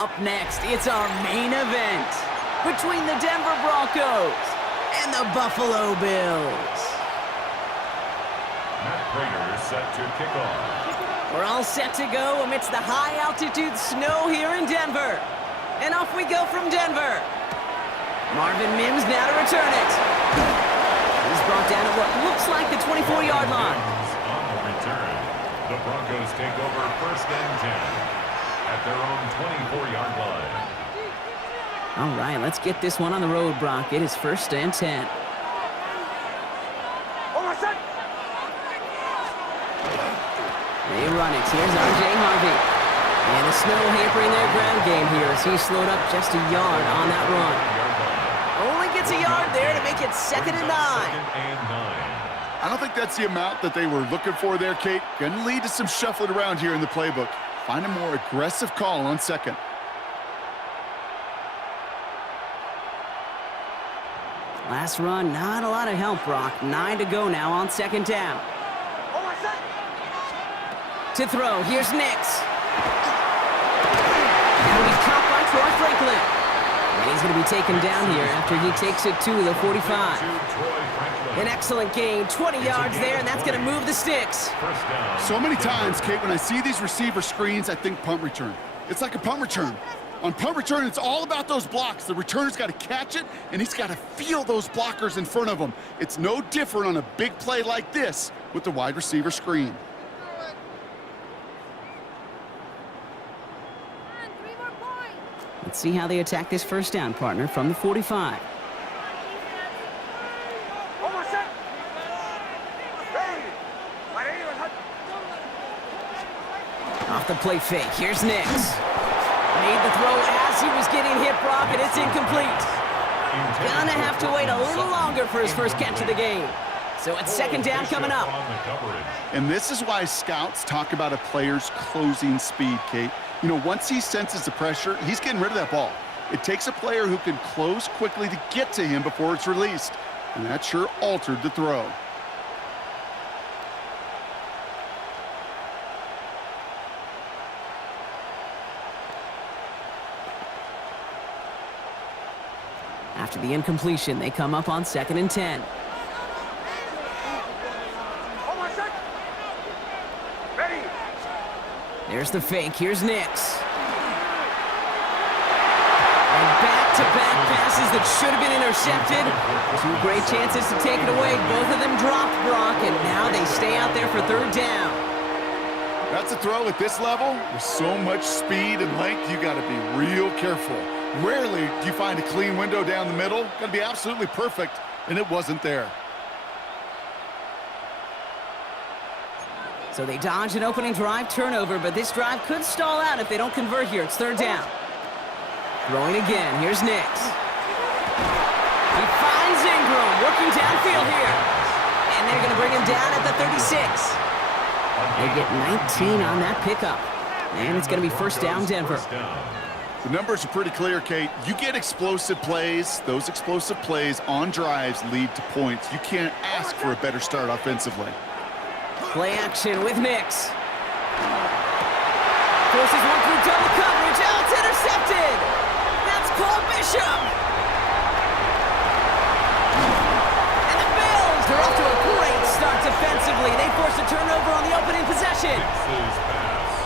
Up next, it's our main event between the Denver Broncos and the Buffalo Bills. Matt Prater is set to kick off. We're all set to go amidst the high-altitude snow here in Denver. And off we go from Denver. Marvin Mims now to return it. He's brought down at what looks like the 24-yard line. On the return, the Broncos take over 1st and 10 at their own 24-yard line. All right, let's get this one on the road, Brock. It is 1st and 10. They run it. Here's Ejayr26show. And the snow hampering their ground game here as he slowed up just a yard on that run. Only gets a yard there to make it 2nd and 9. I don't think that's the amount that they were looking for there, Kate. Going to lead to some shuffling around here in the playbook. Find a more aggressive call on 2nd. Last run, not a lot of help, Brock. 9 to go now on 2nd down. To throw, here's Nix. Now he's caught by Troy Franklin. And he's going to be taken down here after he takes it to the 45. An excellent gain, 20 yards there, and that's going to move the sticks. So many times, Kate, when I see these receiver screens, I think punt return. It's like a punt return. On punt return, it's all about those blocks. The returner's got to catch it, and he's got to feel those blockers in front of him. It's no different on a big play like this with the wide receiver screen. Let's see how they attack this 1st down, partner, from the 45. Off the play fake, here's Nix. Made the throw as he was getting hit, Brock, and it's incomplete. Gonna have to wait a little longer for his first catch of the game. So it's 2nd down coming up. And this is why scouts talk about a player's closing speed, Kate. You know, once he senses the pressure, he's getting rid of that ball. It takes a player who can close quickly to get to him before it's released. And that sure altered the throw. After the incompletion, they come up on 2nd and 10. There's the fake. Here's Nix. And back-to-back passes that should have been intercepted. 2 great chances to take it away. Both of them dropped, Brock, and now they stay out there for 3rd down. That's a throw at this level. With so much speed and length, you got to be real careful. Rarely do you find a clean window down the middle. Got to be absolutely perfect, and it wasn't there. So they dodge an opening drive turnover, but this drive could stall out if they don't convert here. It's 3rd down. Throwing again. Here's Nix. He finds Ingram working downfield here. And they're going to bring him down at the 36. They get 19 on that pickup. And it's going to be 1st down, Denver. The numbers are pretty clear, Kate. You get explosive plays. Those explosive plays on drives lead to points. You can't ask for a better start offensively. Play action with Nix. Forces one through double coverage. Oh, it's intercepted. That's Cole Bishop. And the Bills are off to a great start defensively. They force a turnover on the opening possession.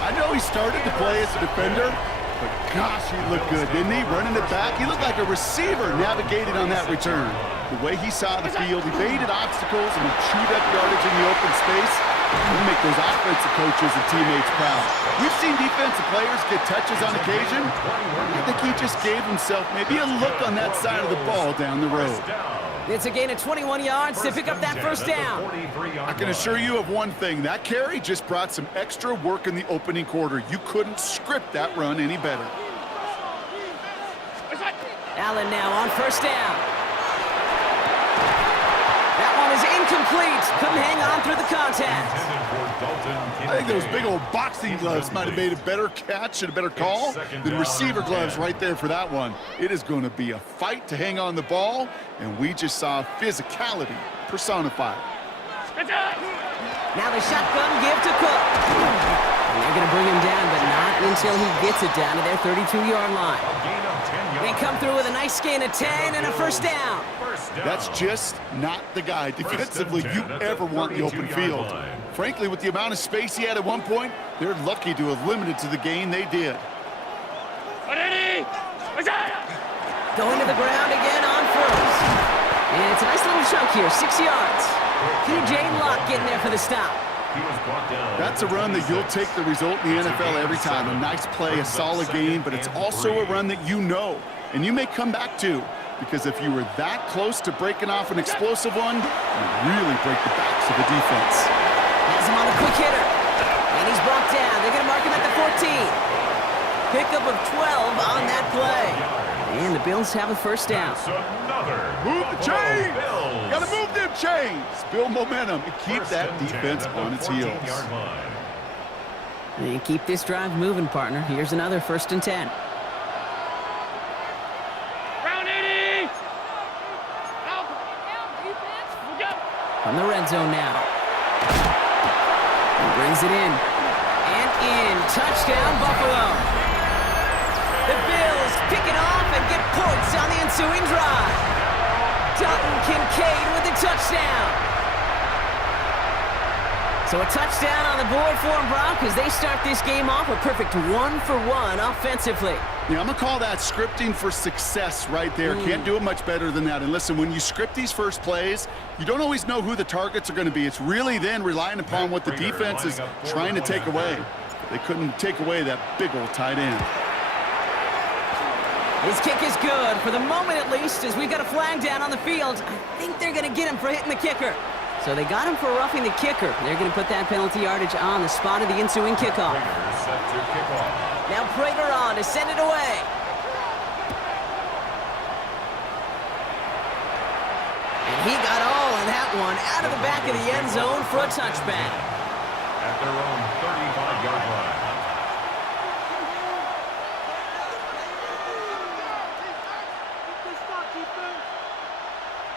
I know he started to play as a defender, but gosh, he looked good, didn't he? Running it back, he looked like a receiver navigating on that return. The way he saw the field, he baited obstacles and he chewed up yardage in the open space. He'll make those offensive coaches and teammates proud. We've seen defensive players get touches on occasion. I think he just gave himself maybe a look on that side of the ball down the road. It's a gain of 21 yards to pick up that 1st down. I can assure you of one thing. That carry just brought some extra work in the opening quarter. You couldn't script that run any better. Allen now on 1st down. That one is incomplete. Couldn't hang on through the contact. I think those big old boxing gloves might have made a better catch and a better call than receiver gloves right there for that one. It is going to be a fight to hang on the ball, and we just saw physicality personified. Now the shotgun give to Cook. And they're going to bring him down, but not until he gets it down to their 32-yard line. They come through with a nice gain of 10 and a first down. That's just not the guy defensively you ever want in the open field. Frankly, with the amount of space he had at one point, they're lucky to have limited to the gain they did. Going to the ground again on first. And it's a nice little chunk here, 6 yards. P.J. Locke getting there for the stop. That's a run that you'll take the result in the NFL every time. A nice play, a solid game, but it's also a run that you know, and you may come back to, because if you were that close to breaking off an explosive one, you really break the backs of the defense. Has him on a quick hitter, and he's brought down. They're going to mark him at the 14. Pickup of 12 on that play. And the Bills have a first down. Move the chains! Gotta move them chains! Build momentum and keep that defense on its heels. And keep this drive moving, partner. Here's another 1st and 10. From the red zone now. He brings it in. And in. Touchdown, Buffalo. The Bills pick it off and get points on the ensuing drive. Dalton Kincaid with a touchdown. So a touchdown on the board for them, Broncos. They start this game off a perfect 1-for-1 offensively. Yeah, I'm going to call that scripting for success right there. Can't do it much better than that. And listen, when you script these first plays, you don't always know who the targets are going to be. It's really then relying upon what the defense is trying to take away. They couldn't take away that big old tight end. His kick is good, for the moment at least, as we got a flag down on the field. I think they're going to get him for hitting the kicker. So they got him for roughing the kicker. They're going to put that penalty yardage on the spot of the ensuing kickoff. Now Prater on to send it away. And he got all of that one out of the back of the end zone for a touchback. At their own 35-yard line.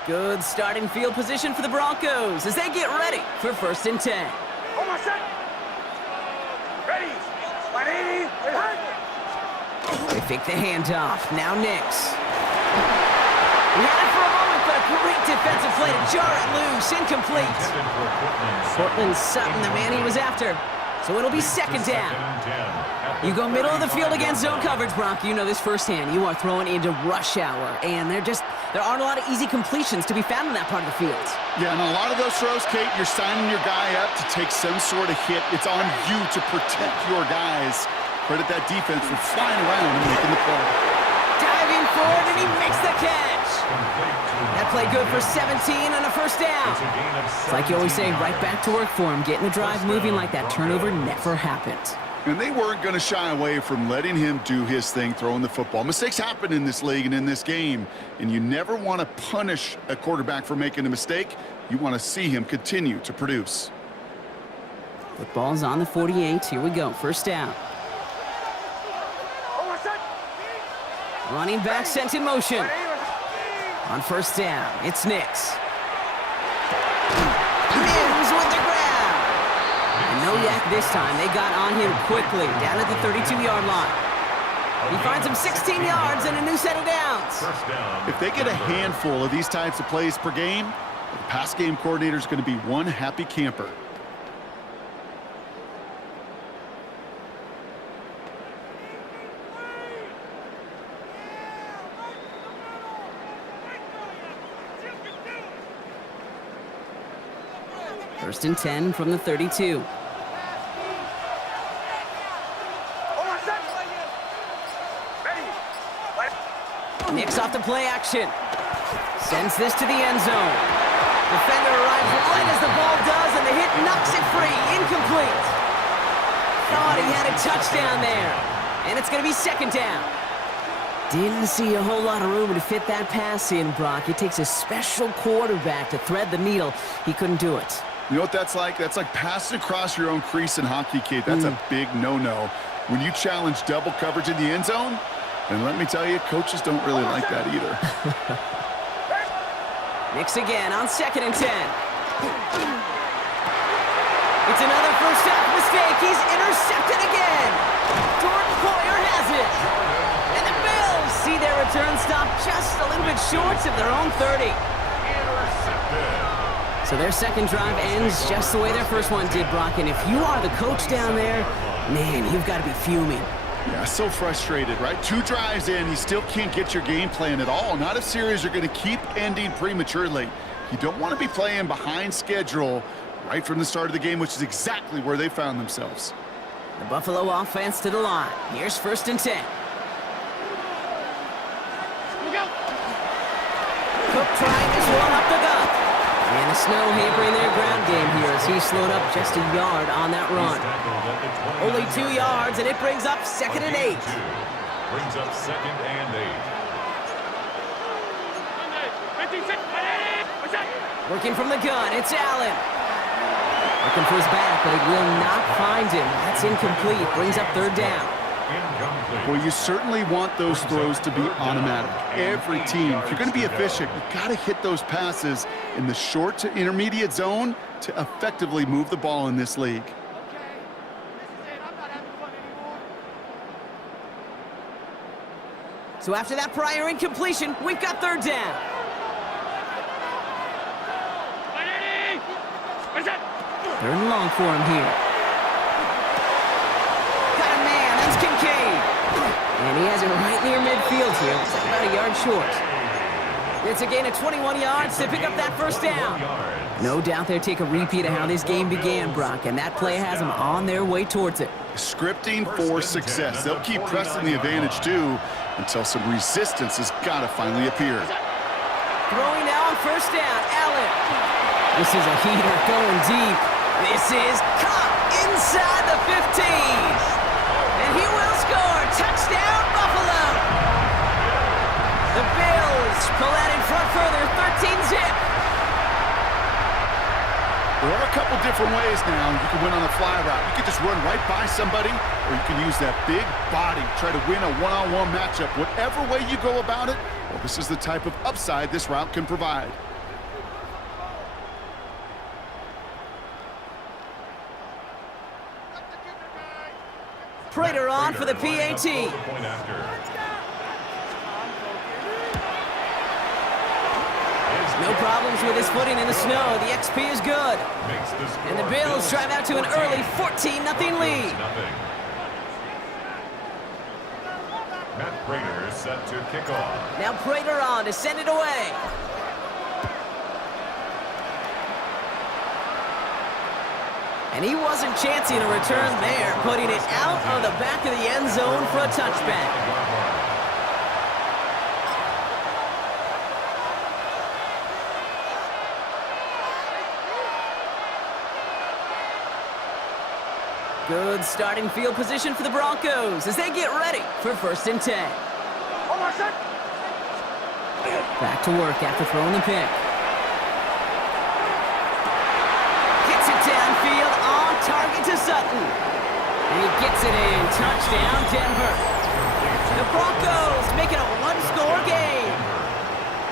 Good starting field position for the Broncos as they get ready for 1st and 10. Hold on, set. Ready. 180. They fake the handoff. Now Nix. He had it for a moment, but a great defensive play to jar it loose. Incomplete. Portland Sutton, the man he was after. So it'll be 2nd down. You go middle of the field against zone coverage, Bronco. You know this firsthand. You are throwing into rush hour, and there aren't a lot of easy completions to be found in that part of the field. Yeah, and a lot of those throws, Kate, you're signing your guy up to take some sort of hit. It's on you to protect your guys. Credit that defense for flying around and making the play. Diving forward, and he makes the catch. That play good for 17 and a 1st down. It's like you always say, right back to work for him. Getting the drive moving like that turnover never happened. And they weren't going to shy away from letting him do his thing, throwing the football. Mistakes happen in this league and in this game, and you never want to punish a quarterback for making a mistake. You want to see him continue to produce. Football's on the 48. Here we go. 1st down. Running back sent in motion. On 1st down, it's Nix. Mims with the grab. And no yak this time. They got on him quickly, down at the 32-yard line. He finds him 16 yards and a new set of downs. If they get a handful of these types of plays per game, the pass game coordinator is going to be one happy camper. First and 10 from the 32. Nix off the play action. Sends this to the end zone. Defender arrives right as the ball does, and the hit knocks it free. Incomplete. Thought he had a touchdown there. And it's going to be 2nd down. Didn't see a whole lot of room to fit that pass in, Brock. It takes a special quarterback to thread the needle. He couldn't do it. You know what that's like? That's like passing across your own crease in hockey, Kate. That's a big no-no. When you challenge double coverage in the end zone, and let me tell you, coaches don't really like that either. Nix again on 2nd and 10. It's another first half mistake. He's intercepted again. Jordan Poyer has it. And the Bills see their return stop just a little bit short of their own 30. So their second drive ends just the way their first one did, Brock. And if you are the coach down there, man, you've got to be fuming. Yeah, so frustrated, right? 2 drives in, you still can't get your game plan at all. Not a series you're going to keep ending prematurely. You don't want to be playing behind schedule right from the start of the game, which is exactly where they found themselves. The Buffalo offense to the line. Here's 1st and 10. Cook trying this one up the gut. And the snow hampering their ground game here as he slowed up just a yard on that run. Only 2 yards, and it brings up 2nd and 8. Brings up 2nd and 8. Working from the gun, it's Allen. Looking for his back, but it will not find him. That's incomplete. Brings up 3rd down. Well, you certainly want those throws to be automatic. Every team, if you're going to be efficient, you've got to hit those passes in the short to intermediate zone to effectively move the ball in this league. So after that prior incompletion, we've got 3rd down. Third and long for him here. Got a man, that's Kincaid. And he has it right near midfield here. It's like about a yard short. It's a gain of 21 yards to pick up that 1st down. No doubt they'll take a repeat of how this game began, Brock, and that play has them on their way towards it. Scripting for success. They'll keep pressing the advantage, too, until some resistance has got to finally appear. Throwing now on 1st down, Allen. This is a heater going deep. This is caught inside the 15. And he will score. Touchdown, Buffalo. The Bills pull that in front further, 13-zip. There are a couple different ways now. You can win on a fly route. You can just run right by somebody, or you can use that big body, try to win a one-on-one matchup. Whatever way you go about it, well, this is the type of upside this route can provide. Prater on for the PAT. No problems with his footing in the snow. The XP is good. And the Bills drive out to an early 14-0 lead. Matt Prater is set to kick off. Now Prater on to send it away. And he wasn't chancing a return there, putting it out of the back of the end zone for a touchback. Good starting field position for the Broncos as they get ready for 1st and 10. Back to work after throwing the pick. Gets it downfield on target to Sutton. And he gets it in. Touchdown, Denver. The Broncos make it a one-score game.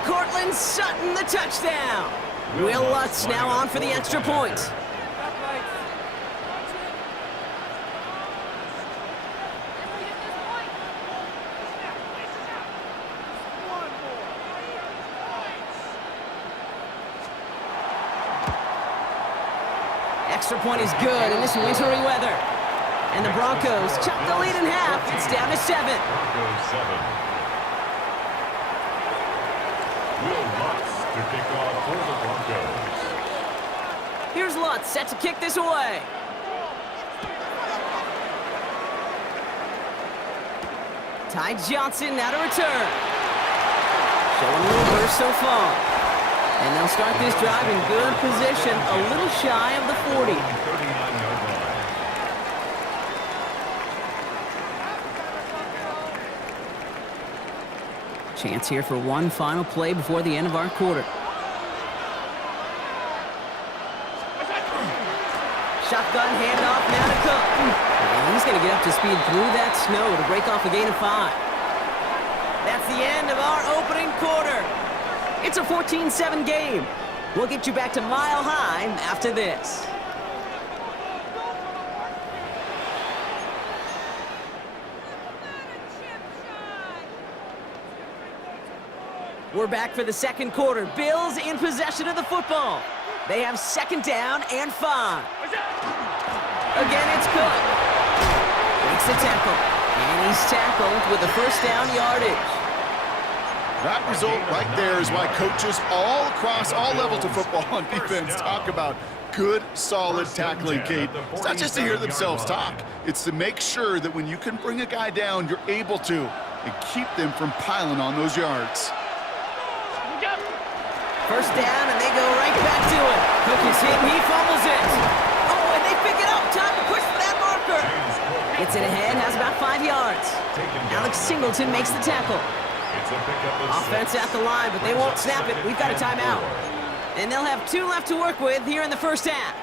Cortland Sutton, the touchdown. Will Lutz now on for the extra point. Extra point is good in this wintry weather. And the Broncos chop the lead in half. It's down to 7. Broncos 7. Will Lutz to kick off for the Broncos. Here's Lutz set to kick this away. Ty Johnson now to return. Showing a little burst so far. And they'll start this drive in good position, a little shy of the 40. 39-yard line. Chance here for one final play before the end of our quarter. Shotgun handoff now to Cook. And he's going to get up to speed through that snow to break off a gain of 5. That's the end of our opening quarter. It's a 14-7 game. We'll get you back to Mile High after this. We're back for the second quarter. Bills in possession of the football. They have second down and 5. Again, it's Cook. Makes the tackle. And he's tackled with the first down yardage. That result right there is why coaches all across all levels of football on defense talk about good, solid tackling, Kate. It's not just to hear themselves talk. It's to make sure that when you can bring a guy down, you're able to, and keep them from piling on those yards. First down, and they go right back to it. Cook is hit, he fumbles it. Oh, and they pick it up. Time to push for that marker. Gets it ahead, has about 5 yards. Alex Singleton makes the tackle. Offense at the line, but they won't snap it. We've got a timeout. And they'll have 2 left to work with here in the first half.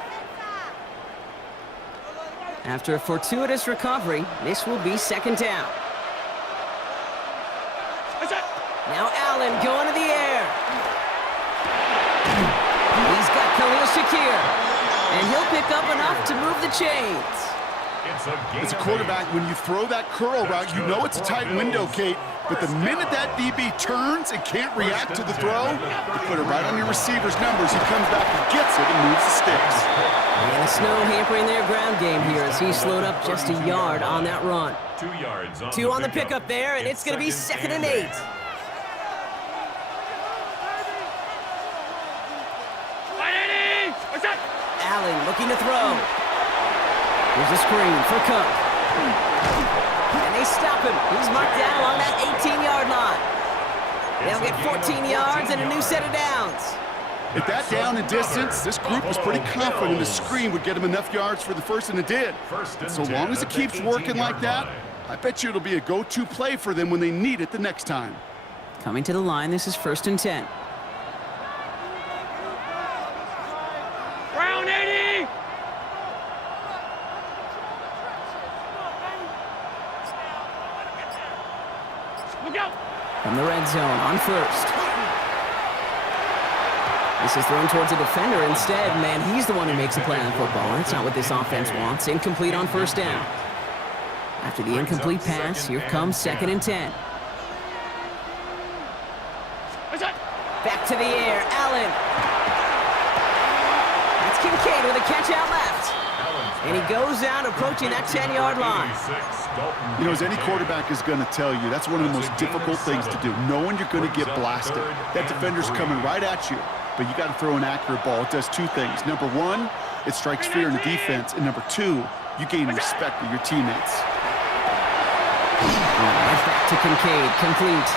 After a fortuitous recovery, this will be second down. Now Allen going to the air. He's got Khalil Shakir, and he'll pick up enough to move the chains. As a quarterback, when you throw that curl route, you know it's a tight window, Kate. But the minute that DB turns and can't react to the throw, you put it right on your receiver's numbers. He comes back and gets it and moves the sticks. And the snow hampering their ground game here as he slowed up just a yard on that run. 2 yards on 2 on the pickup there, and it's going to be second and 8. Allen looking to throw. Here's a screen for Cook. And they stop him. He's marked down along that 18-yard line. They'll get 14 yards and a new set of downs. At that down and distance, this group was pretty confident the screen would get him enough yards for the first, and it did. And so long as it keeps working like that, I bet you it'll be a go-to play for them when they need it the next time. Coming to the line, this is 1st and 10. Round 80! Look out! From the red zone on 1st. This is thrown towards a defender instead. Man, he's the one who makes the play on the football. That's not what this offense wants. Incomplete on 1st down. After the incomplete pass, here comes 2nd and 10. Back to the air, Allen. That's Kincaid with a catch out left. And he goes out approaching that 10-yard line. You know, as any quarterback is going to tell you, that's one of the most difficult things to do, knowing you're going to get blasted. That defender's coming right at you, but you got to throw an accurate ball. It does 2 things. Number 1, it strikes fear in the defense, and number 2, you gain respect with your teammates. Right back to Kincaid, complete.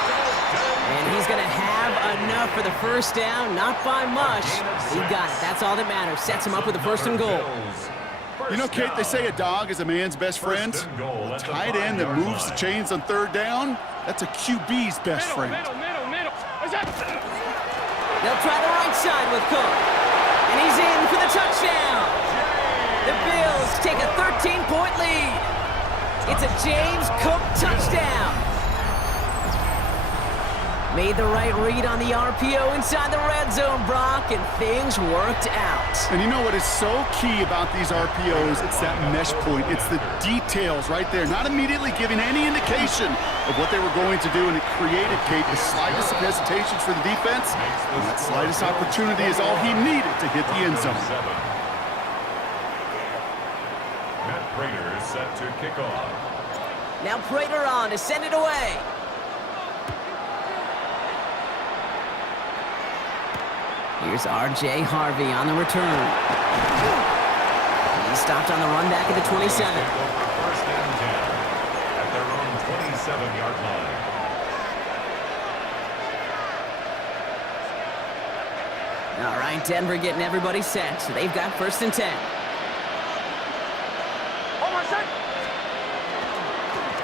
And he's going to have enough for the first down, not by much. He got it. That's all that matters. Sets him up with a 1st and goal. You know, Kate, they say a dog is a man's best friend. A tight end that moves the chains on 3rd down, that's a QB's best friend. They'll try the right side with Cook. And he's in for the touchdown. The Bills take a 13-point lead. It's a James Cook touchdown. Made the right read on the RPO inside the red zone, Brock, and things worked out. And you know what is so key about these RPOs? It's that mesh point. It's the details right there, not immediately giving any indication of what they were going to do, and it created, Kate, the slightest of hesitations for the defense, and that slightest opportunity is all he needed to hit the end zone. Matt Prater is set to kick off. Now Prater on to send it away. Here's R.J. Harvey on the return. He's stopped on the run back at the 27. First and 10 at their own 27-yard line. All right, Denver getting everybody set. So they've got 1st and 10. Hold on a sec.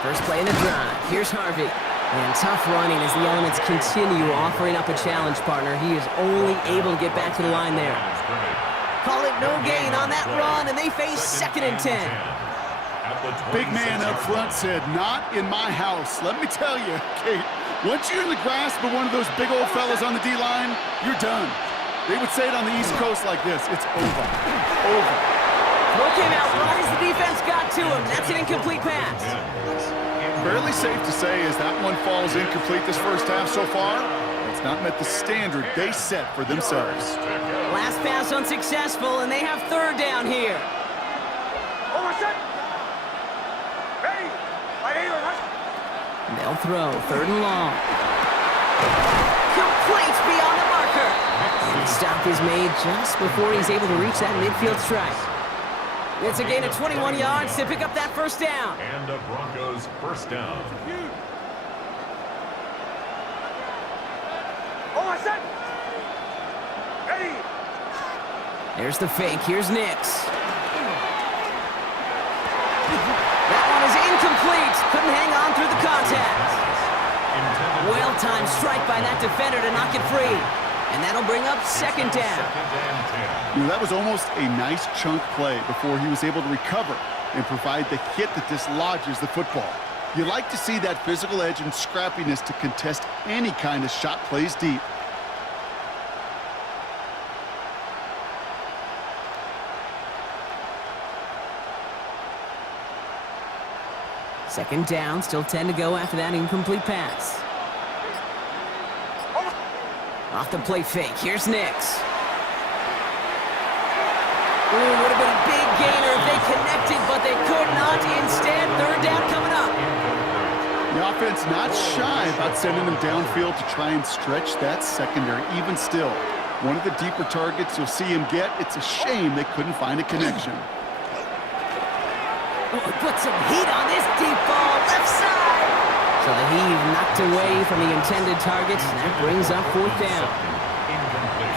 First play in the drive. Here's Harvey. And tough running as the elements continue offering up a challenge partner. He is only able to get back to the line there. Call it no gain on that run, and they face 2nd and 10. Big man up front said, not in my house. Let me tell you, Kate, once you're in the grasp of one of those big old fellas on the D-line, you're done. They would say it on the East Coast like this, it's over. Over. Throw came out right as the defense got to him. That's an incomplete pass. Fairly safe to say as that one falls incomplete this first half so far, it's not met the standard they set for themselves. Last pass unsuccessful, and they have third down here. They'll throw third and long. Complete beyond the marker. The stop is made just before he's able to reach that midfield strike. It's a gain of 21 yards to pick up that first down. And the Broncos first down. There's the fake. Here's Nix. That one is incomplete. Couldn't hang on through the contact. Well-timed strike by that defender to knock it free. And that'll bring up second down. You know, that was almost a nice chunk play before he was able to recover and provide the hit that dislodges the football. You like to see that physical edge and scrappiness to contest any kind of shot plays deep. Second down, still 10 to go after that incomplete pass. Off the play fake, here's Nix. Ooh, would have been a big gainer if they connected, but they could not. Instead, third down coming up. The offense not shy about sending them downfield to try and stretch that secondary. Even still, one of the deeper targets you'll see him get. It's a shame they couldn't find a connection. Oh, put some heat on this deep ball, left side. So the heave knocked away from the intended target. That brings up fourth down.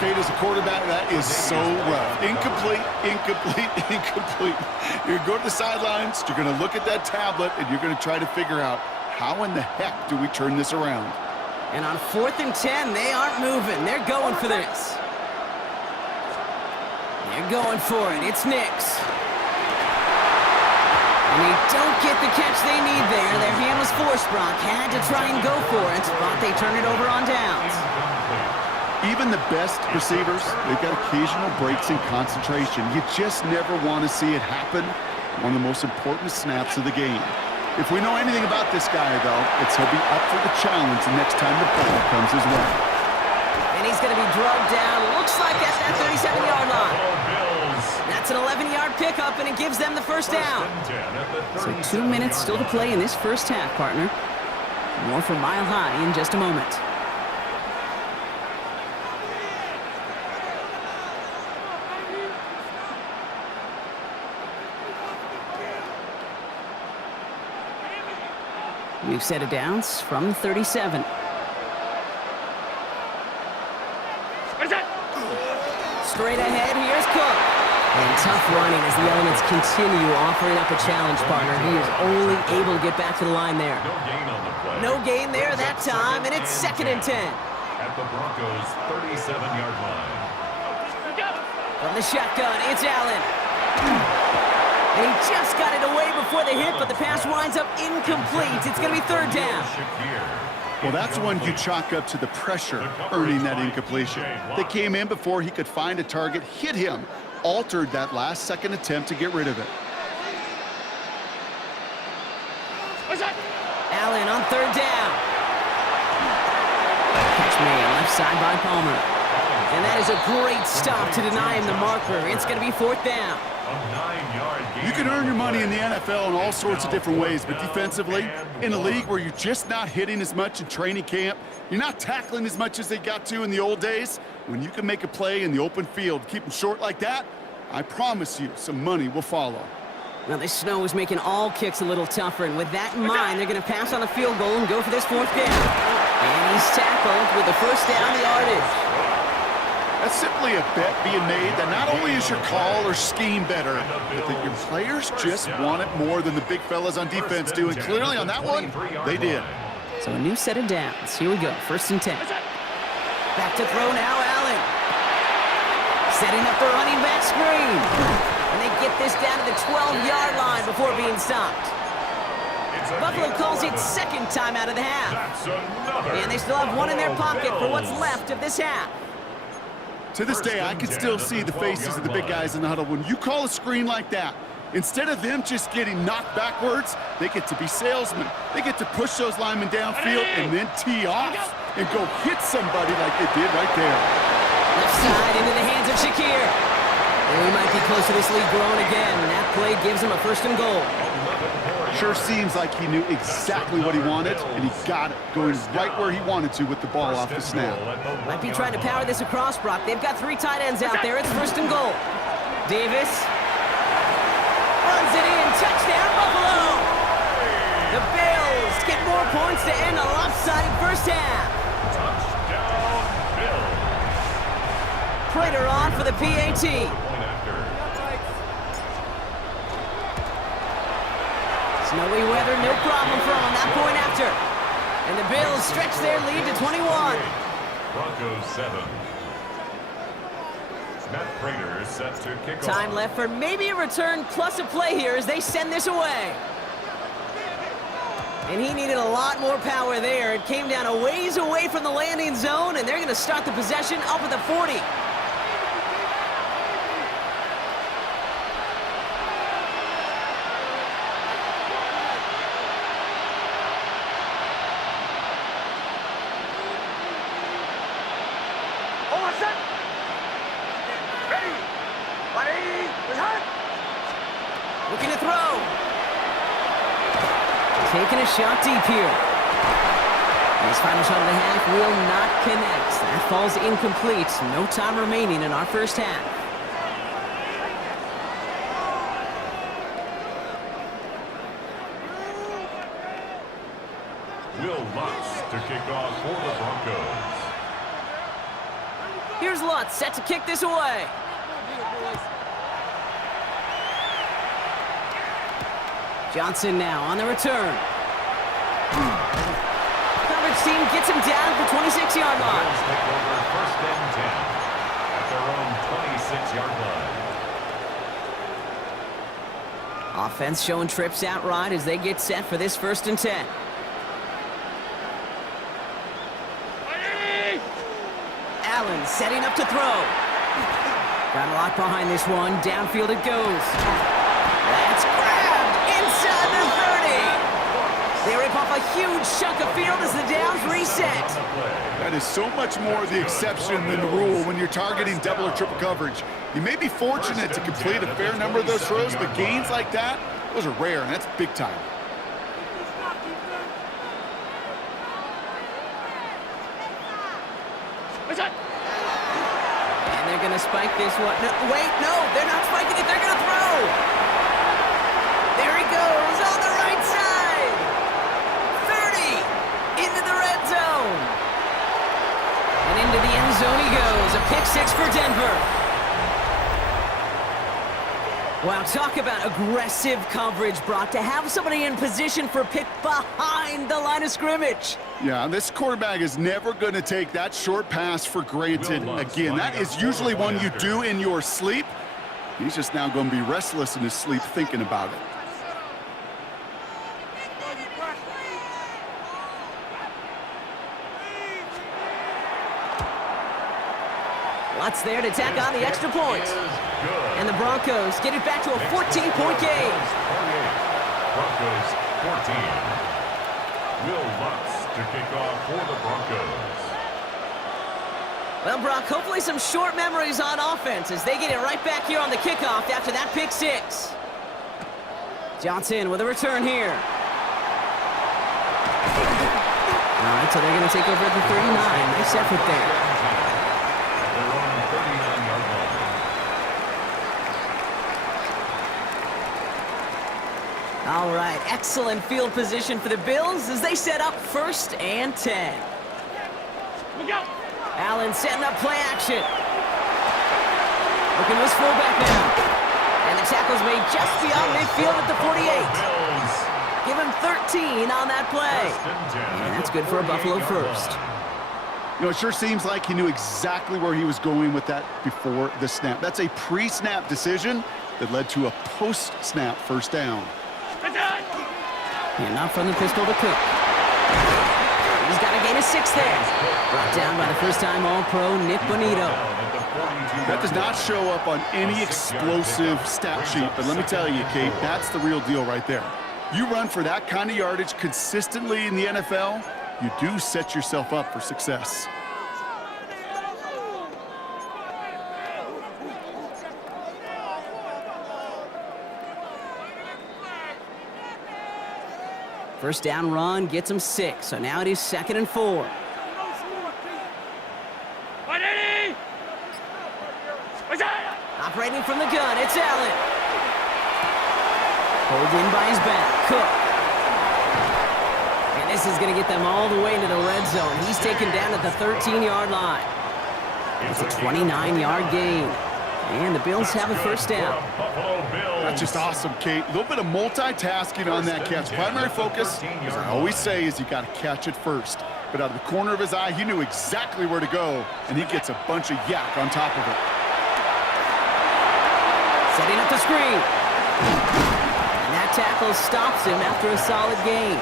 Kate, as a quarterback, that is so rough. Incomplete, incomplete, incomplete. You're going to go to the sidelines, you're going to look at that tablet, and you're going to try to figure out how in the heck do we turn this around. And on 4th and 10, they aren't moving. They're going for this. They're going for it. It's Nix. And they don't get the catch they need there. Their hand was forced. Brock had to try and go for it, but they turn it over on downs. Even the best receivers, they've got occasional breaks in concentration. You just never want to see it happen. One of the most important snaps of the game. If we know anything about this guy, though, it's he'll be up for the challenge the next time the ball comes his way. And he's going to be drugged down. Looks like at that 37-yard line. That's an 11-yard pickup, and it gives them the first down. So 2 minutes still to play in this first half, partner. More from Mile High in just a moment. We've set it down from 37. Straight ahead, here's Cook. And tough running as the elements continue offering up a challenge, partner. He is only able to get back to the line there. No gain there that time, and it's 2nd and 10. At the Broncos' 37-yard line. From the shotgun, it's Allen. And he just got it away before the hit, but the pass winds up incomplete. It's going to be third down. Well, that's one you chalk up to the pressure earning that incompletion. They came in before he could find a target, hit him, altered that last-second attempt to get rid of it. Allen on third down. Catch made left side by Palmer. And that is a great stop to deny him the marker. It's going to be fourth down. You can earn your money in the NFL in all sorts of different ways, but defensively, in a league where you're just not hitting as much in training camp, you're not tackling as much as they got to in the old days, when you can make a play in the open field, keep them short like that, I promise you some money will follow. Now, this snow is making all kicks a little tougher, and with that in mind, they're going to pass on the field goal and go for this fourth down. And he's tackled with the first down yardage. That's simply a bet being made that not only is your call or scheme better, but that your players just want it more than the big fellas on defense do. And clearly on that one, they did. So a new set of downs. Here we go, 1st and 10. Back to throw now, Allen. Setting up the running back screen. And they get this down to the 12-yard line before being stopped. Buffalo calls it second time out of the half. And they still have one in their pocket for what's left of this half. To this day, I can still see the faces of the big guys in the huddle. When you call a screen like that, Instead of them just getting knocked backwards, they get to be salesmen. They get to push those linemen downfield and then tee off and go hit somebody like they did right there. Left side into the hands of Shakir. And we might be close to this lead growing again. That play gives him a 1st and goal. Sure seems like he knew exactly what he wanted, and he got it, going right where he wanted to with the ball off the snap. Might be trying to power this across, Brock. They've got 3 tight ends out there. It's 1st and goal. Davis runs it in. Touchdown, Buffalo! The Bills get more points to end a lopsided first half. Touchdown, Bills. Prater on for the PAT. Snowy weather, no problem for him on that point after. And the Bills stretch their lead to 21. Broncos 7. Matt Prater is set to kick off. Time left for maybe a return plus a play here as they send this away. And he needed a lot more power there. It came down a ways away from the landing zone, and they're going to start the possession up at the 40. Looking to throw. Taking a shot deep here. His final shot of the half will not connect. That falls incomplete. No time remaining in our first half. Will Lutz to kick off for the Broncos. Here's Lutz set to kick this away. Johnson now on the return. Coverage team gets him down at the 26-yard line. Bills take over 1st and 10 at their own 26-yard line. Offense showing trips out right as they get set for this 1st and 10. Allen setting up to throw. Got a lot behind this one. Downfield it goes. That's grabbed inside the 30. They rip off a huge chunk of field as the downs reset. That is so much more the exception than the rule when you're targeting double or triple coverage. You may be fortunate to complete a fair number of those throws, but gains like that, those are rare, and that's big time. And they're going to spike this one. No, wait, no, they're not spiking it. They're going to throw. There he goes on the right side. 30 into the red zone. And into the end zone he goes. A pick 6 for Denver. Wow, talk about aggressive coverage, Brock. To have somebody in position for a pick behind the line of scrimmage. Yeah, this quarterback is never going to take that short pass for granted. Again, that is usually one you do in your sleep. He's just now going to be restless in his sleep thinking about it. Lutz there to tack on the extra point. And the Broncos get it back to a 14-point game. Broncos 14. Will Lutz to kick off for the Broncos. Well, Brock, hopefully some short memories on offense as they get it right back here on the kickoff after that pick 6. Johnson with a return here. All right, so they're going to take over at the 39. Nice effort there. Their own 39-yard line. All right, excellent field position for the Bills as they set up 1st and 10. Look out! Allen setting up play action. Looking to his fullback now. And the tackle's made just beyond midfield at the 48. Give him 13 on that play. And that's good for a Buffalo first. You know, it sure seems like he knew exactly where he was going with that before the snap. That's a pre-snap decision that led to a post-snap first down. And not from the pistol to Cook. He's got to gain a 6 there. Brought down by the first-time All-Pro, Nick Bonito. That does not show up on any explosive stat sheet, but let me tell you, Kate, that's the real deal right there. You run for that kind of yardage consistently in the NFL, you do set yourself up for success. First down run gets him 6, so now it is 2nd and 4. Operating from the gun, it's Allen. Pulled in by his back, Cook. And this is going to get them all the way into the red zone. He's taken down at the 13-yard line. It's a 29-yard gain. And the Bills have a first down. That's just awesome, Kate. A little bit of multitasking on that catch. Primary focus, as I always say, is you got to catch it first. But out of the corner of his eye, he knew exactly where to go, and he gets a bunch of yak on top of it. Setting up the screen. And that tackle stops him after a solid gain.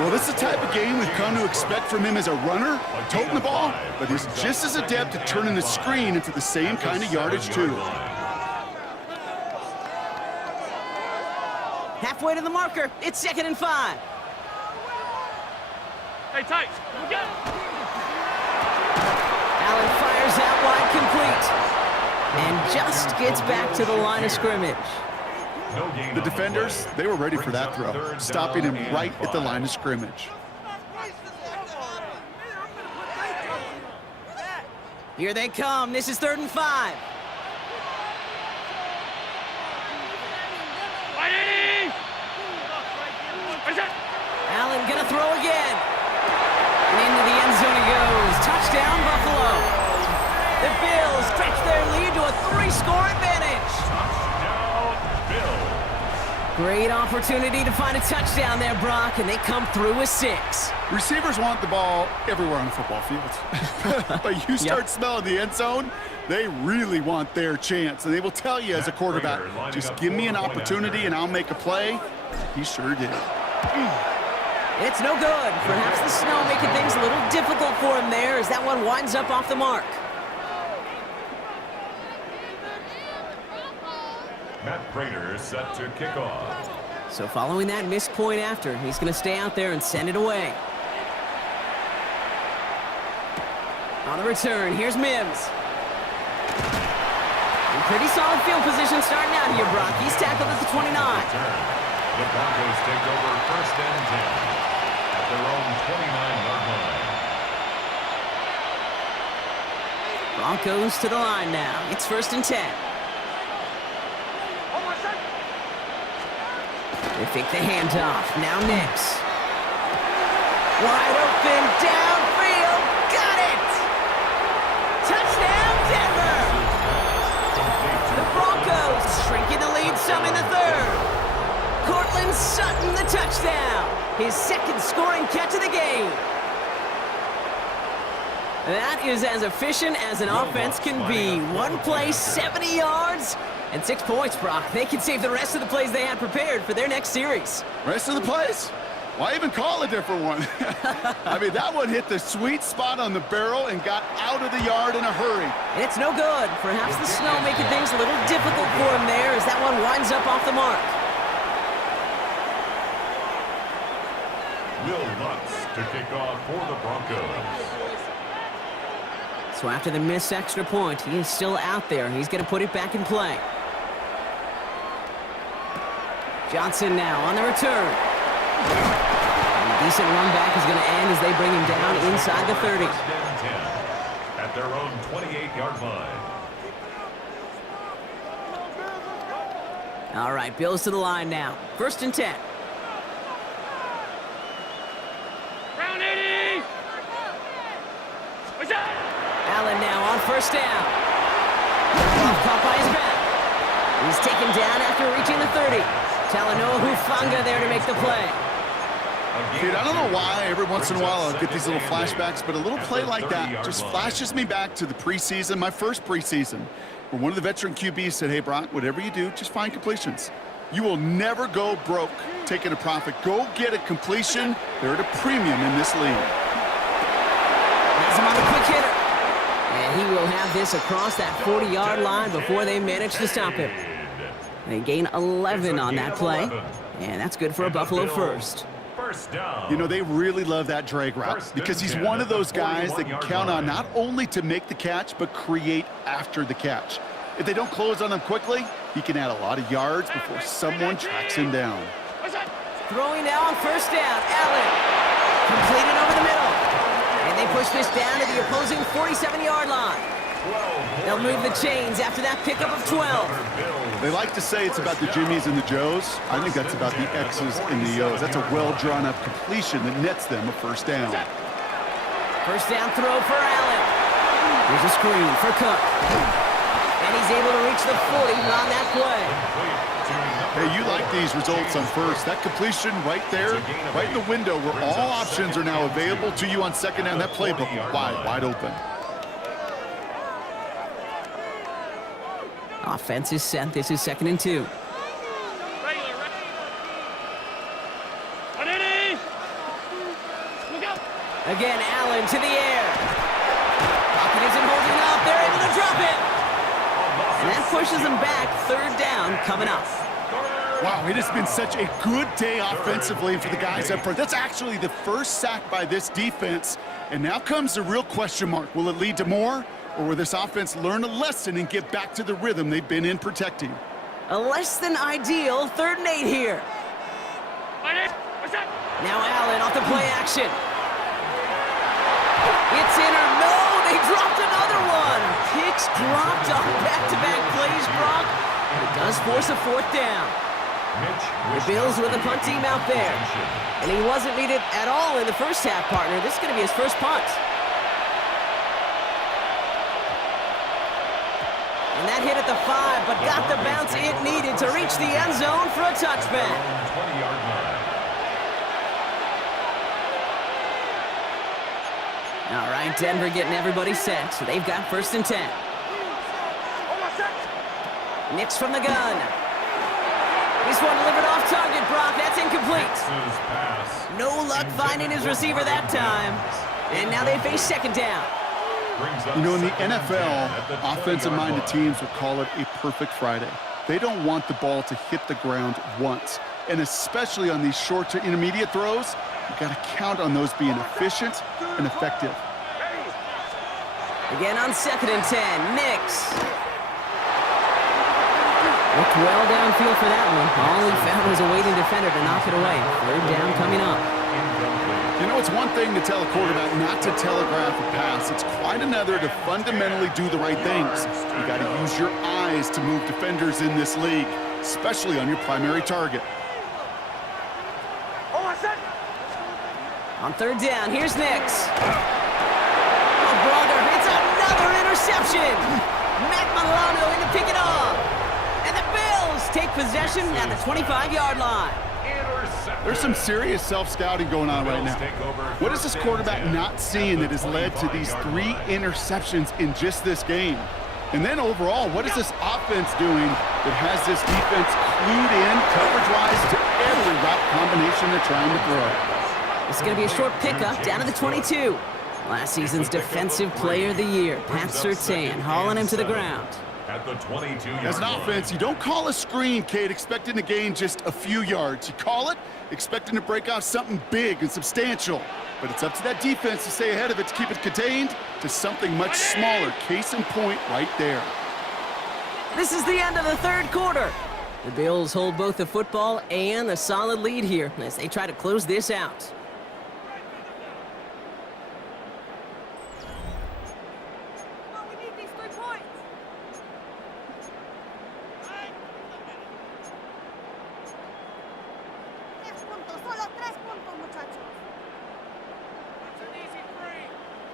Well, this is the type of game we've come to expect from him as a runner, toting the ball, but he's just as adept at turning the screen into the same kind of yardage, too. Halfway to the marker. It's 2nd and 5. Hey, tight. Allen fires out wide, complete. And just gets back to the line of scrimmage. The defenders, they were ready for that throw, stopping him right at the line of scrimmage. Here they come. This is 3rd and 5. Allen gonna throw again. And into the end zone he goes. Touchdown, Buffalo. The Bills stretch their lead to a 3-score advantage. Great opportunity to find a touchdown there, Brock, and they come through with 6. Receivers want the ball everywhere on the football field. But you start smelling the end zone, they really want their chance. And they will tell you as a quarterback, just give me an opportunity and I'll make a play. He sure did. It's no good. Perhaps the snow making things a little difficult for him there as that one winds up off the mark. Matt Prater set to kick off. So following that missed point after, he's going to stay out there and send it away. On the return, here's Mims. In pretty solid field position starting out here, Brock. He's tackled at the 29. The Broncos take over 1st and 10 at their own 29-yard line. Broncos to the line now. It's 1st and 10. They fake the handoff. Now Nix. Wide open, downfield. Got it! Touchdown, Denver! The Broncos shrinking the lead some in the 3rd. Cortland Sutton the touchdown. His 2nd scoring catch of the game. That is as efficient as an offense can be. One play, 70 yards, and 6 points, Brock. They can save the rest of the plays they had prepared for their next series. Rest of the plays? Why even call a different one? I mean, that one hit the sweet spot on the barrel and got out of the yard in a hurry. And it's no good. Perhaps the snow making things a little difficult for him there as that one winds up off the mark. Will Lutz to kick off for the Broncos. So after the missed extra point, he is still out there. He's going to put it back in play. Johnson now on the return. And a decent run back is going to end as they bring him down inside the 30. 1st and 10 at their own 28-yard line. All right, Bills to the line now. 1st and 10. Round 80! What's up? Allen now on 1st down. Caught by his back. He's taken down after reaching the 30. Talanoa Hufanga there to make the play. Dude, I don't know why every once in a while I'll get these little flashbacks, but a little play like that just flashes me back to the preseason, my first preseason, where one of the veteran QBs said, hey, Brock, whatever you do, just find completions. You will never go broke taking a profit. Go get a completion. They're at a premium in this league. Has him on the quick hitter. And he will have this across that 40-yard line before they manage to stop him. They gain 11 on that play, and that's good for a Buffalo first. First down. You know, they really love that drag route because he's one of those guys that can count on not only to make the catch, but create after the catch. If they don't close on him quickly, he can add a lot of yards before someone tracks him down. Throwing now on first down, Allen. Completed over the middle. And they push this down to the opposing 47-yard line. They'll move the chains after that pickup of 12. They like to say it's about the Jimmies and the Joes. I think that's about the X's and the O's. That's a well-drawn-up completion that nets them a first down. First down throw for Allen. Here's a screen for Cook. And he's able to reach the 40 on that play. Hey, you like these results on first. That completion right there, right in the window where all options are now available to you on second down. That playbook wide open. Offense is set. This is 2nd and 2. Again, Allen to the air. Pocket isn't holding up. They're able to drop it. And that pushes them back. 3rd down coming up. Wow, it has been such a good day offensively for the guys up front. That's actually the first sack by this defense. And now comes the real question mark. Will it lead to more? Or will this offense learn a lesson and get back to the rhythm they've been in protecting? A less than ideal 3rd and 8 here. Now Allen off the play action. It's in or no, they dropped another one. Picks dropped on back-to-back plays, Brock. It does force a 4th down. The Bills with a punt team out there. And he wasn't needed at all in the first half, partner. This is going to be his first punt. And that hit at the 5, but got the bounce it needed to reach the end zone for a touchback. 20-yard line. All right, Denver getting everybody set. So they've got 1st and 10. Nix from the gun. This one delivered off target, Brock. That's incomplete. No luck finding his receiver that time. And now they face 2nd down. You know, in the NFL, offensive-minded teams would call it a perfect Friday. They don't want the ball to hit the ground once. And especially on these short to intermediate throws, you've got to count on those being efficient and effective. Again on 2nd and 10, Nix. Looked well downfield for that one. All he found was a waiting defender to knock it away. 3rd down coming up. You know, it's one thing to tell a quarterback not to telegraph a pass. It's quite another to fundamentally do the right things. You got to use your eyes to move defenders in this league, especially on your primary target. On 3rd down, here's Nix. Oh, brother, it's another interception. Matt Milano in to pick it off. And the Bills take possession at the 25-yard line. There's some serious self-scouting going on right now. What is this quarterback not seeing that has led to these 3 interceptions in just this game? And then overall, what is this offense doing that has this defense clued in coverage-wise to every route combination they're trying to throw? It's going to be a short pickup down to the 22. Last season's Defensive Player of the Year, Pat Surtain, hauling him to the ground. At the 22-yard As an offense, you don't call a screen, Kate, expecting to gain just a few yards. You call it expecting to break off something big and substantial. But it's up to that defense to stay ahead of it, to keep it contained to something much smaller. Case in point right there. This is the end of the 3rd quarter. The Bills hold both the football and a solid lead here as they try to close this out.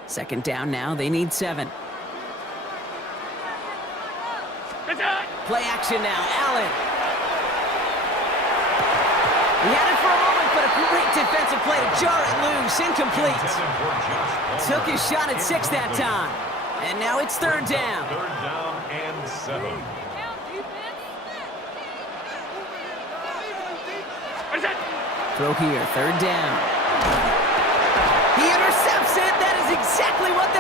Second down now, they need 7. Play action now, Allen. He had it for a moment, but a great defensive play to jar it loose, incomplete. Took his shot at 6 that time. And now it's 3rd down. 3rd down and 7. Throw here, 3rd down. He intercepts it. That is exactly what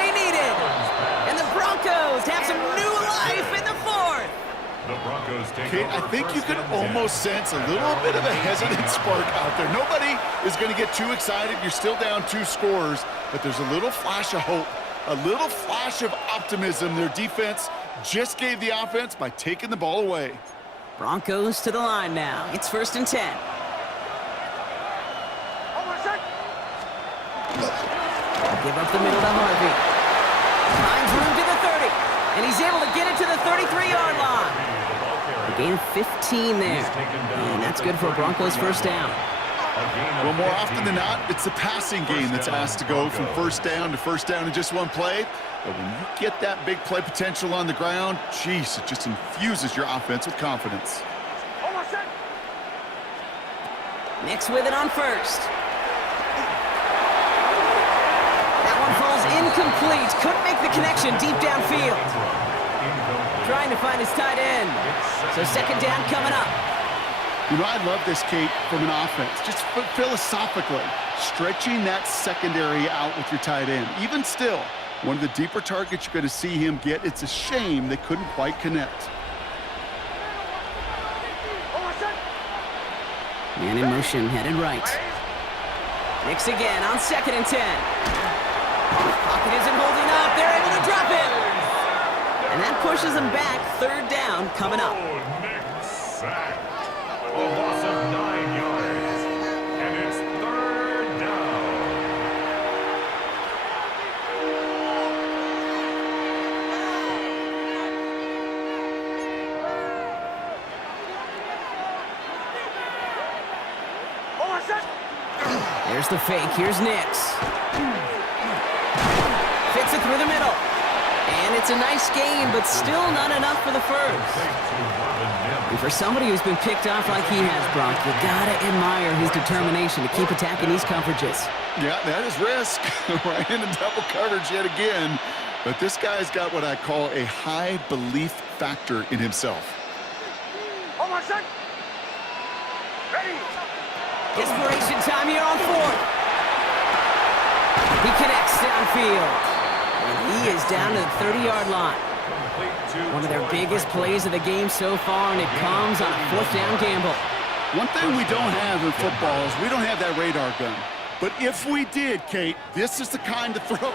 take Kate, over I think you first can and 10. almost sense a little bit of a hesitant spark out there. Nobody is going to get too excited. You're still down 2 scores, but there's a little flash of hope, a little flash of optimism. Their defense just gave the offense by taking the ball away. Broncos to the line now. It's 1st and 10. Give up the middle to Harvey. Finds room to the 30. And he's able to get it to the 33-yard line. A gain of 15 there. And that's good for a Broncos first down. Well, more often than not, it's the passing game that's asked to go from first down in just one play. But when you get that big play potential on the ground, geez, it just infuses your offense with confidence. Nix with it on first. That one falls incomplete. Couldn't make the connection deep downfield. Trying to find his tight end. So 2nd down coming up. You know, I love this, Kate, from an offense. Just philosophically, stretching that secondary out with your tight end. Even still, one of the deeper targets you're going to see him get. It's a shame they couldn't quite connect. Man in motion, headed right. Nix again on 2nd and 10. Pocket isn't holding up. They're able to drop it. And that pushes them back. 3rd down coming up. Nick sack. A loss of 9 yards. And it's 3rd down. There's the fake. Here's Nix. Fits it through the middle. And it's a nice game, but still not enough for the first. And for somebody who's been picked off like he has, Brock, you gotta admire his determination to keep attacking these coverages. Yeah, that is risk. Right into double coverage yet again. But this guy's got what I call a high belief factor in himself. Desperation time here on 4th. He connects downfield. And he is down to the 30-yard line. One of their biggest plays of the game so far, and it comes on a 4th down gamble. One thing we don't have in football is we don't have that radar gun. But if we did, Kate, this is the kind of throw,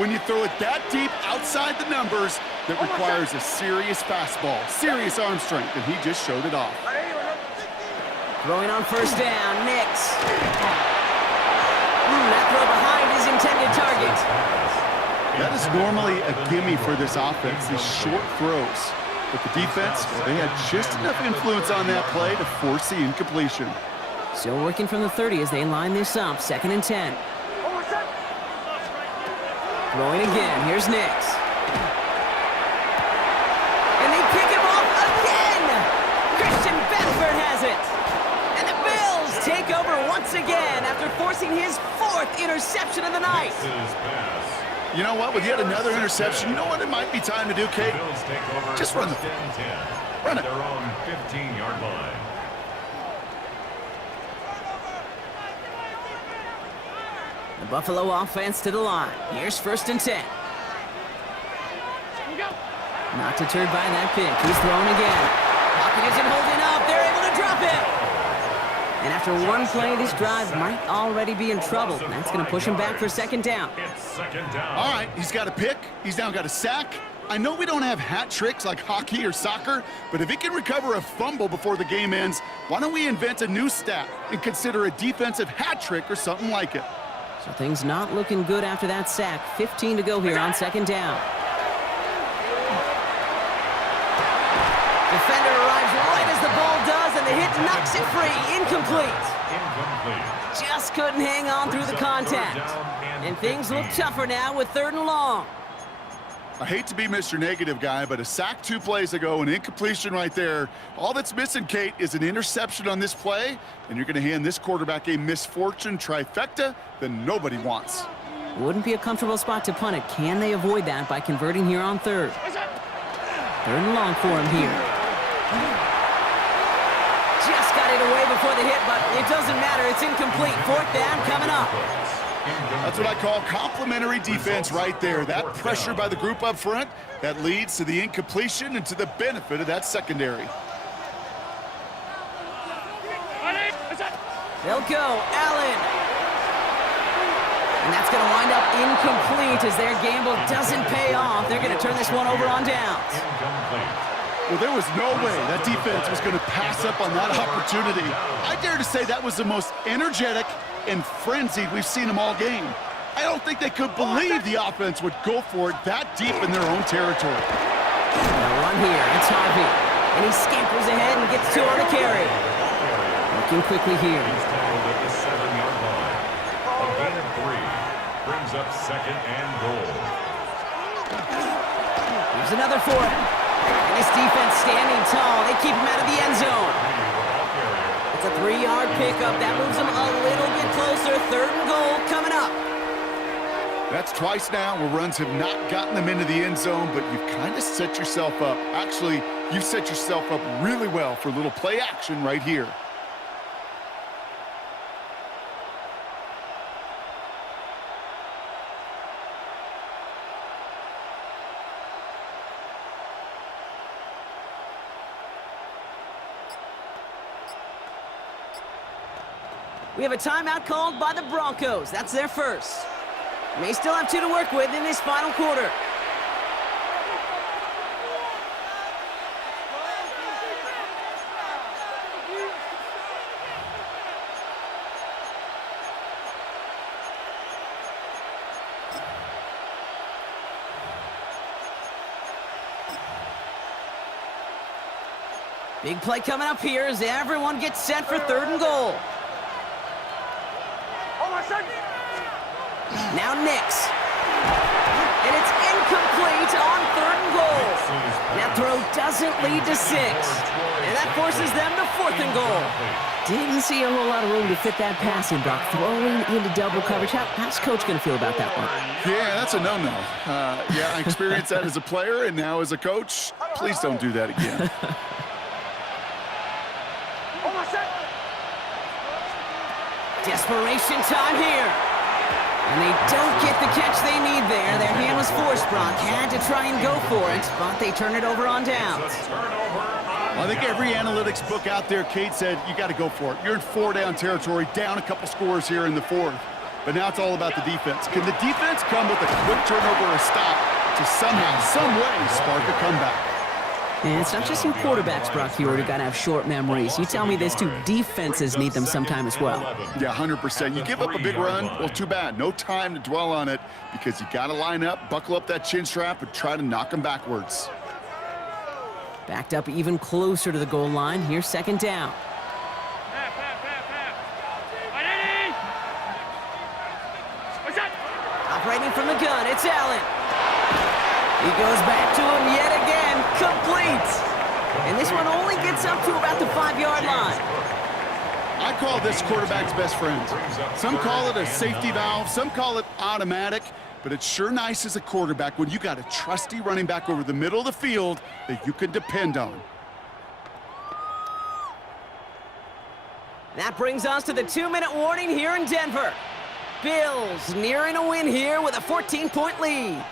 when you throw it that deep outside the numbers, that requires a serious fastball, serious arm strength, and he just showed it off. Throwing on 1st down, Nix. That throw behind his intended target. That is normally a gimme for this offense, these short throws. But the defense, well, they had just enough influence on that play to force the incompletion. Still working from the 30 as they line this up. 2nd and 10. Throwing again. Here's Nix. And they pick him off again! Christian Benford has it! And the Bills take over once again after forcing his 4th interception of the night. You know what? With yet another interception, you know what it might be time to do, Kate? Just run the ball. Run it. Their own 15-yard line. The Buffalo offense to the line. Here's 1st and 10. Not deterred by that pick. He's thrown again. Pocket isn't holding up. They're able to drop it. And after one play, this drive might already be in trouble. That's going to push him back for 2nd down. It's 2nd down. All right, he's got a pick. He's now got a sack. I know we don't have hat tricks like hockey or soccer, but if he can recover a fumble before the game ends, why don't we invent a new stat and consider a defensive hat trick or something like it? So things not looking good after that sack. 15 to go here on 2nd down. Defender arrives right as the ball does, and the hit knocks it free. Incomplete. Just couldn't hang on through the contact. And things look tougher now with 3rd and long. I hate to be Mr. Negative guy, but a sack 2 plays ago, an incompletion right there. All that's missing, Kate, is an interception on this play, and you're going to hand this quarterback a misfortune trifecta that nobody wants. Wouldn't be a comfortable spot to punt it. Can they avoid that by converting here on 3rd? 3rd and long for him here. Just got it away before the hit, but it doesn't matter. It's incomplete. 4th down coming up. That's what I call complimentary defense right there. That pressure by the group up front, that leads to the incompletion and to the benefit of that secondary. They'll go. Allen. And that's going to wind up incomplete as their gamble doesn't pay off. They're going to turn this one over on downs. Well, there was no way that defense was going to pass up on that opportunity. I dare to say that was the most energetic and frenzied we've seen them all game. I don't think they could believe the offense would go for it that deep in their own territory. Now run here. It's Harvey. And he scampers ahead and gets 2 on the carry. Looking quickly here. He's tackled at the 7-yard line. A gain of 3 brings up 2nd and goal. Here's another for him. And this defense standing tall. They keep him out of the end zone. It's a 3-yard pickup. That moves them a little bit closer. 3rd and goal coming up. That's twice now where runs have not gotten them into the end zone, but you've kind of set yourself up. Actually, you've set yourself up really well for a little play action right here. We have a timeout called by the Broncos. That's their first. May still have 2 to work with in this final quarter. Big play coming up here as everyone gets set for 3rd and goal. Now Nix. And it's incomplete on 3rd and goal. That throw doesn't lead to 6. And that forces them to 4th and goal. Didn't see a whole lot of room to fit that pass in, Brock. Throwing into double coverage. How's Coach going to feel about that one? Yeah, that's a no-no. Yeah, I experienced that as a player and now as a coach. Please don't do that again. Desperation time here. And they don't get the catch they need there. Their hand was forced, Brock. Had to try and go for it, but they turn it over on downs. I think every analytics book out there, Kate, said you got to go for it. You're in 4-down territory, down a couple scores here in the 4th. But now it's all about the defense. Can the defense come with a quick turnover or a stop to somehow, some way, spark a comeback? And it's not just in quarterbacks, Brock, you already got to have short memories. You tell me this too, defenses need them sometime as well. Yeah, 100%. You give up a big run, well, too bad. No time to dwell on it because you got to line up, buckle up that chin strap, and try to knock them backwards. Backed up even closer to the goal line. Here's 2nd down. Operating from the gun, it's Allen. He goes back to him yet again, complete. And this one only gets up to about the 5-yard line. I call this quarterback's best friend. Some call it a safety valve, some call it automatic, but it's sure nice as a quarterback when you got a trusty running back over the middle of the field that you can depend on. That brings us to the 2-minute warning here in Denver. Bills nearing a win here with a 14-point lead.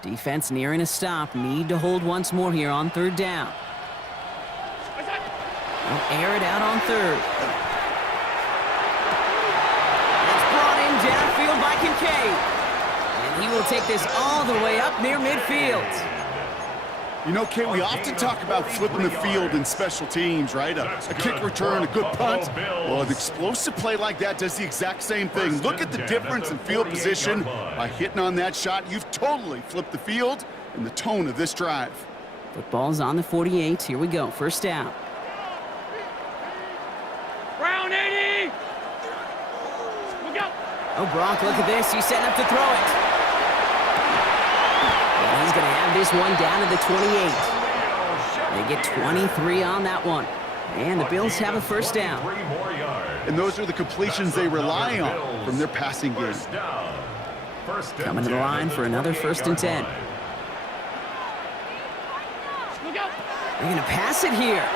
Defense nearing a stop. Need to hold once more here on 3rd down. They'll air it out on 3rd. It's brought in downfield by Kincaid. And he will take this all the way up near midfield. You know, Kate, we often talk about flipping the field in special teams, right? A kick return, a good punt. Well, an explosive play like that does the exact same thing. Look at the difference in field position. By hitting on that shot, you've totally flipped the field and the tone of this drive. Football's on the 48. Here we go. 1st down. Brown 80! Look out! Oh, Brock, look at this. He's setting up to throw it. And he's going to have this one down to the 28. They get 23 on that one. And the Bills have a 1st down. And those are the completions they rely on from their passing game. Coming to the line for another 1st and 10. They're going to pass it here.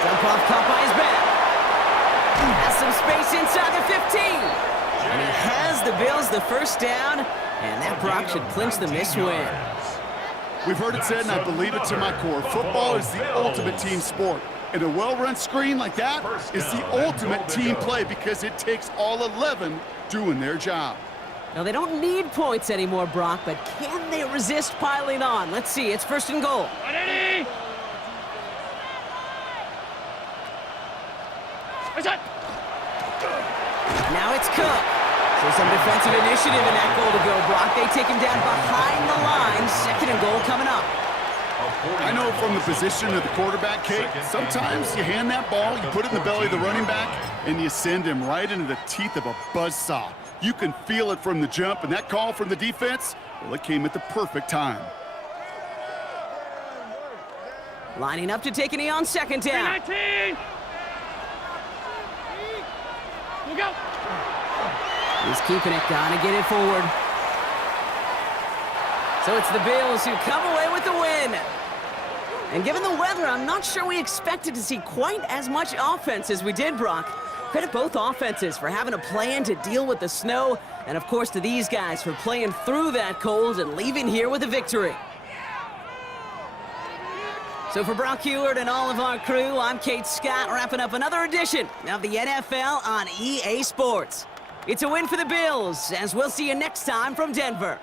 Dump off caught by his back. Has some space inside the 15. And he has the Bills the 1st down. And that Brock should clinch them this win. We've heard it said, and I believe it to my core, football is the ultimate team sport. And a well-run screen like that is the ultimate team play because it takes all 11 doing their job. Now, they don't need points anymore, Brock, but can they resist piling on? Let's see. It's 1st and goal. Ready? Now it's Cook. So some defensive initiative in that goal to go, Brock. They take him down behind the line. 2nd and goal coming up. I know from the position of the quarterback, Kate, sometimes you hand that ball, you put it in the belly of the running back, and you send him right into the teeth of a buzzsaw. You can feel it from the jump, and that call from the defense, well, it came at the perfect time. Lining up to take a knee on 2nd down. 19. Look out. He's keeping it, gonna get it forward. So it's the Bills who come away with the win. And given the weather, I'm not sure we expected to see quite as much offense as we did, Brock. Credit both offenses for having a plan to deal with the snow, and of course to these guys for playing through that cold and leaving here with a victory. So for Brock Heward and all of our crew, I'm Kate Scott, wrapping up another edition of the NFL on EA Sports. It's a win for the Bills, as we'll see you next time from Denver.